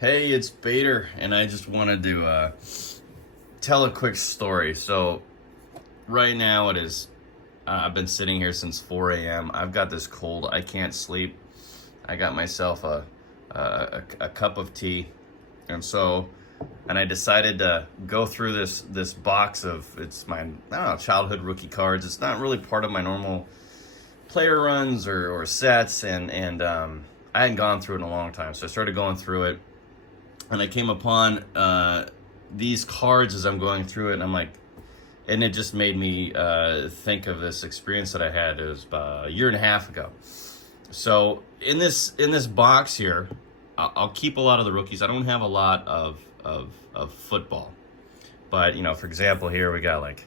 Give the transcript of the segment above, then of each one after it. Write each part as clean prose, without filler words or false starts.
Hey, it's Bader, and I just wanted to tell a quick story. So, right now it is, I've been sitting here since 4 a.m. I've got this cold, I can't sleep. I got myself a cup of tea, and I decided to go through this box of, it's my, I don't know, childhood rookie cards. It's not really part of my normal player runs or sets, and I hadn't gone through it in a long time, so I started going through it and I came upon these cards as I'm going through it, and I'm like, and it just made me think of this experience that I had. It was about a year and a half ago. So in this box here, I'll keep a lot of the rookies. I don't have a lot of football, but for example, here we got like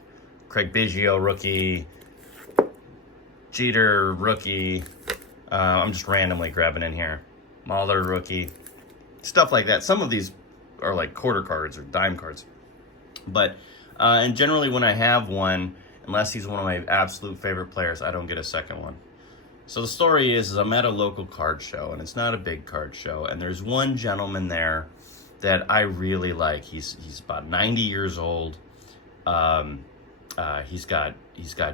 Craig Biggio rookie, Jeter rookie. I'm just randomly grabbing in here. Mahler rookie. Stuff like that. Some of these are like quarter cards or dime cards. But, and generally when I have one, unless he's one of my absolute favorite players, I don't get a second one. So the story is I'm at a local card show, and it's not a big card show, and there's one gentleman there that I really like. He's about 90 years old. He's got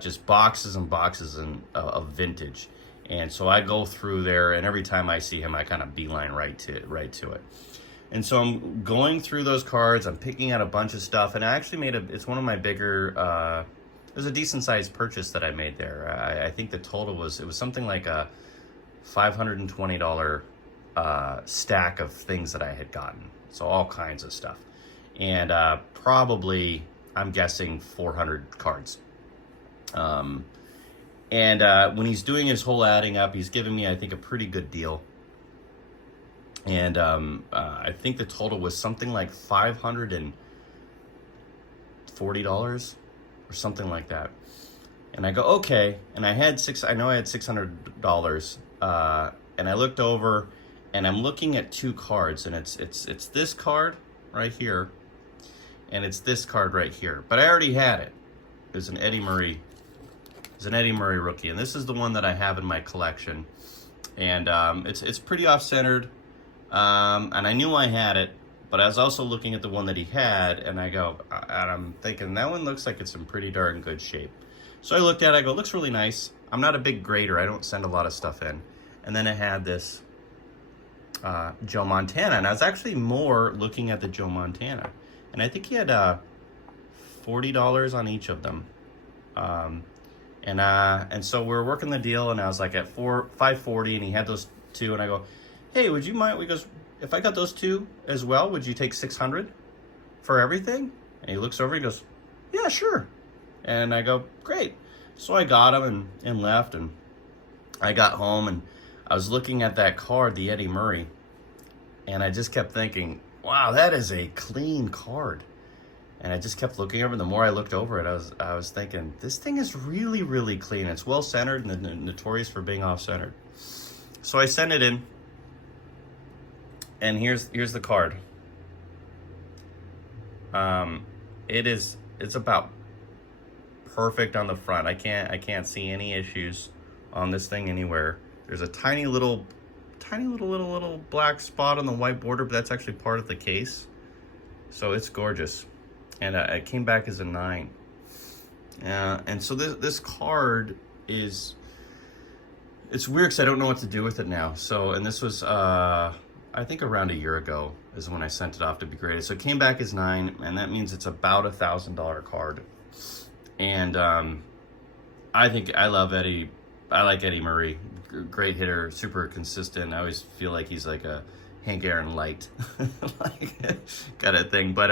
just boxes and boxes of vintage. And so I go through there, and every time I see him, I kind of beeline right to it. And so I'm going through those cards. I'm picking out a bunch of stuff, and I actually it's one of my bigger. It was a decent sized purchase that I made there. I think the total was something like a $520 stack of things that I had gotten. So all kinds of stuff, and probably I'm guessing 400 cards. And when he's doing his whole adding up, he's giving me, I think, a pretty good deal. And I think the total was something like $540 or something like that. And I go, okay. And I know I had $600. And I looked over, and I'm looking at two cards, and it's this card right here, and it's this card right here. But I already had it. It was an Eddie Murray. It's an Eddie Murray rookie, and this is the one that I have in my collection, and it's pretty off-centered, and I knew I had it, but I was also looking at the one that he had, and I'm thinking that one looks like it's in pretty darn good shape. So I looked at it, I go, looks really nice. I'm not a big grader, I don't send a lot of stuff in. And then I had this Joe Montana, and I was actually more looking at the Joe Montana, and I think he had $40 on each of them. And so we were working the deal, and I was like at $540, and he had those two, and I go, hey, would you mind? He goes, if I got those two as well, would you take $600 for everything? And he looks over, and he goes, yeah, sure. And I go, great. So I got them and left, and I got home, and I was looking at that card, the Eddie Murray, and I just kept thinking, wow, that is a clean card. And I just kept looking over, and the more I looked over it, I was thinking, this thing is really, really clean. It's well-centered and notorious for being off-centered. So I sent it in, and here's the card. It's about perfect on the front. I can't see any issues on this thing anywhere. There's a tiny little black spot on the white border, but that's actually part of the case. So it's gorgeous. And it came back as a 9. And so this card it's weird because I don't know what to do with it now. So, and this was, I think around a year ago is when I sent it off to be graded. So it came back as 9, and that means it's about $1,000 card. And I think I like Eddie Murray, great hitter, super consistent. I always feel like he's like a Hank Aaron light, like kind of thing. But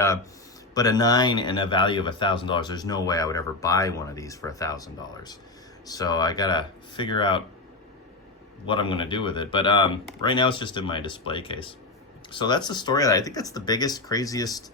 a 9 and a value of $1,000, there's no way I would ever buy one of these for $1,000. So I gotta figure out what I'm gonna do with it. But right now it's just in my display case. So that's the story. I think that's the biggest, craziest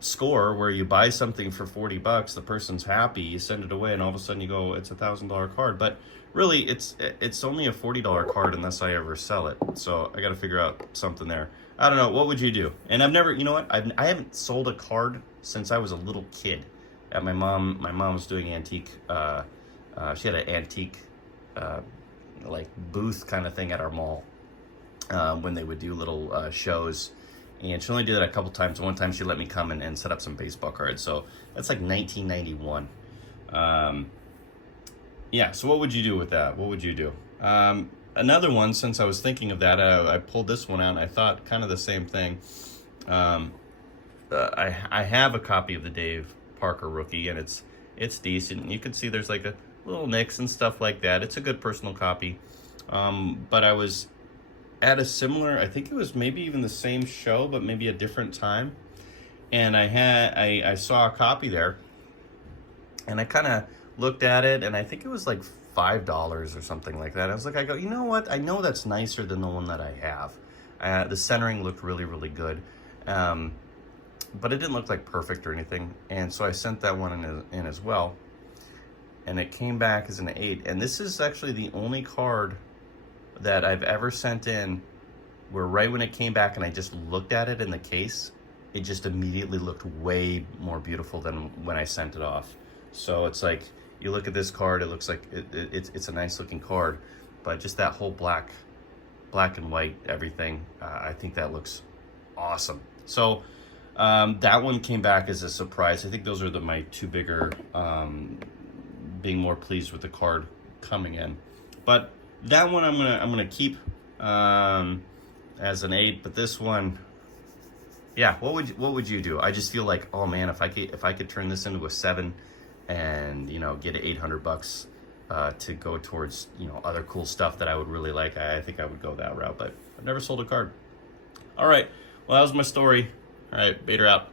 score, where you buy something for $40, the person's happy, you send it away, and all of a sudden you go, it's $1,000 card. But really, it's only a $40 card unless I ever sell it. So I got to figure out something there. I don't know. What would you do? And I've never, you know what? I haven't sold a card since I was a little kid. At my mom was doing antique. She had an antique like booth kind of thing at our mall. when they would do little shows. And she only did it a couple times. One time she let me come and set up some baseball cards. So that's like 1991. Yeah, so what would you do with that? What would you do? Another one, since I was thinking of that, I pulled this one out and I thought kind of the same thing. I have a copy of the Dave Parker rookie, and it's decent. You can see there's like a little nicks and stuff like that. It's a good personal copy. But I was at a similar, I think it was maybe even the same show, but maybe a different time. And I saw a copy there, and I kind of looked at it, and I think it was like $5 or something like that. I was like, I go, you know what? I know that's nicer than the one that I have. The centering looked really, really good. But it didn't look like perfect or anything. And so I sent that one in as well. And it came back as an 8. And this is actually the only card that I've ever sent in where right when it came back and I just looked at it in the case, it just immediately looked way more beautiful than when I sent it off. So it's like, you look at this card, it looks like it's a nice looking card, but just that whole black and white everything, I think that looks awesome. So that one came back as a surprise. I think those are my two bigger, being more pleased with the card coming in. But that one I'm gonna keep as an 8. But this one, yeah, what would you do? I just feel like, oh man, if I could turn this into a 7 and get $800 to go towards other cool stuff that I would really like, I think I would go that route. But I've never sold a card. All right, well, that was my story. All right, Bader out.